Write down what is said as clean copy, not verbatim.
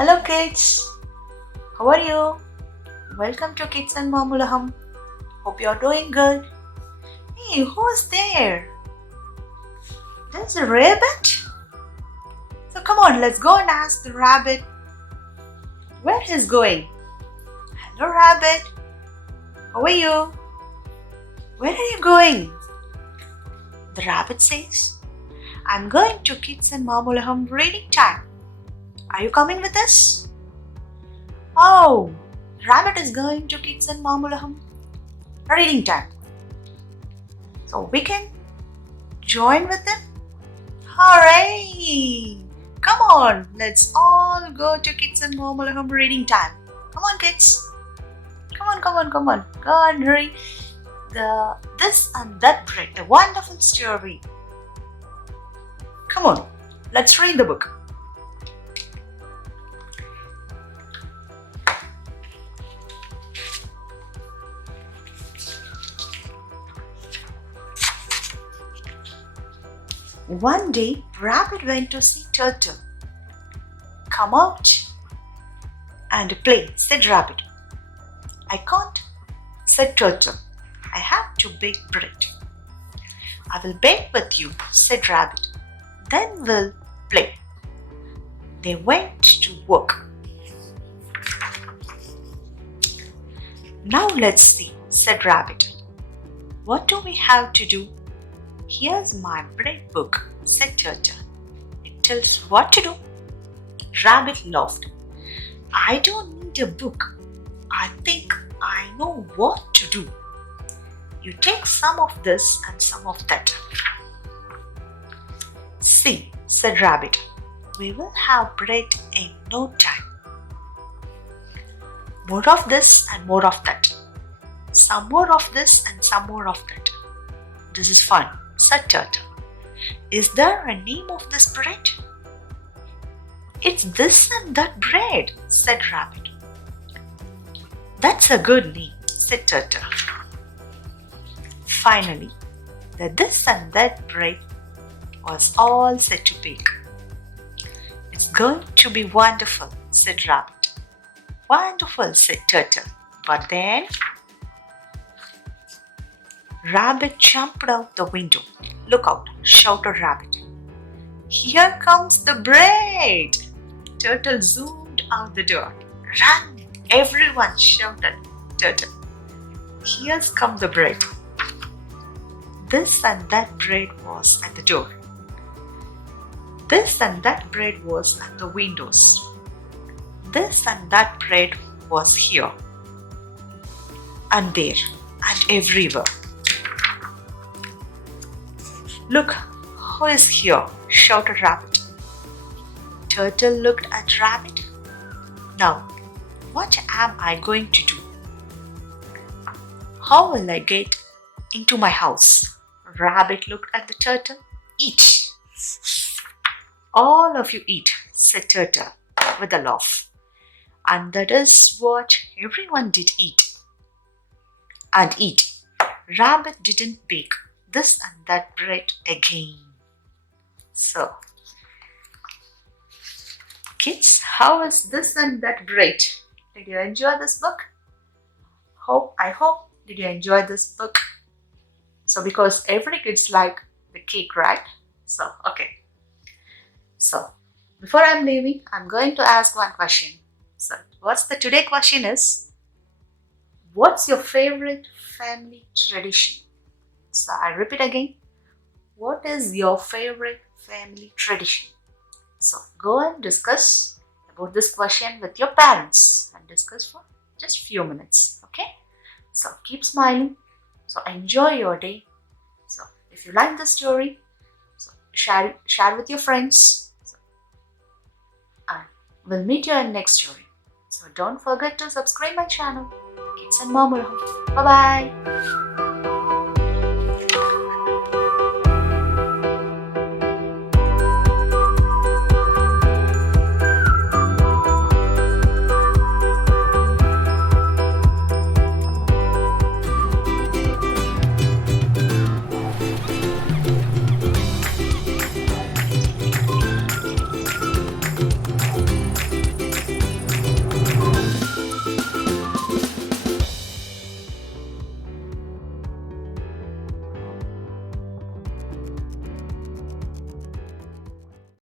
Hello kids, how are you? Welcome to Kids and Mamulaham. Hope you are doing good. Hey, who's there? There's a rabbit? So come on, let's go and ask the rabbit where he's going. Hello rabbit, how are you? Where are you going? The rabbit says, I'm going to Kids and Mamulaham reading time. Are you coming with us? Oh, rabbit is going to Kids and Mamulaham reading time. So we can join with them? Hooray! Come on, let's all go to Kids and Mamulaham reading time. Come on kids. Come on. Go and read This and That Bread, a wonderful story. Come on, let's read the book. One day, Rabbit went to see Turtle. Come out and play, said Rabbit. I can't, said Turtle. I have to bake bread. I will bake with you, said Rabbit. Then we'll play. They went to work. Now let's see, said Rabbit. What do we have to do? Here's my bread book, said Turtle. It tells what to do. Rabbit laughed. I don't need a book. I think I know what to do. You take some of this and some of that. See, said Rabbit, we will have bread in no time. More of this and more of that. Some more of this and some more of that. This is fun, said Turtle. Is there a name of this bread? It's This and That Bread, said Rabbit. That's a good name, said Turtle. Finally, the This and That Bread was all set to bake. It's going to be wonderful, said Rabbit. Wonderful, said Turtle. But then Rabbit jumped out the window. Look out, shouted Rabbit. Here comes the bread! Turtle zoomed out the door. Run! Everyone shouted Turtle. Here's come the bread. This and that bread was at the door. This and that bread was at the windows. This and that bread was here and there and everywhere. Look, who is here? Shouted Rabbit. Turtle looked at Rabbit. Now, what am I going to do? How will I get into my house? Rabbit looked at the turtle. Eat. All of you eat, said Turtle with a laugh. And that is what everyone did eat. And eat. Rabbit didn't bake this and that bread again. So, kids, how is this and that bread? Did you enjoy this book? I hope did you enjoy this book? So, because every kids like the cake, right? So, okay. So, before I'm leaving, I'm going to ask one question. So, today question is, what's your favorite family tradition? So, I repeat again, what is your favorite family tradition? So, go and discuss about this question with your parents and discuss for just few minutes, okay? So, keep smiling. So, enjoy your day. So, if you like the story, so share with your friends. So, and we'll meet you in next story. So, don't forget to subscribe my channel, Kids and Mamulaham. Bye-bye.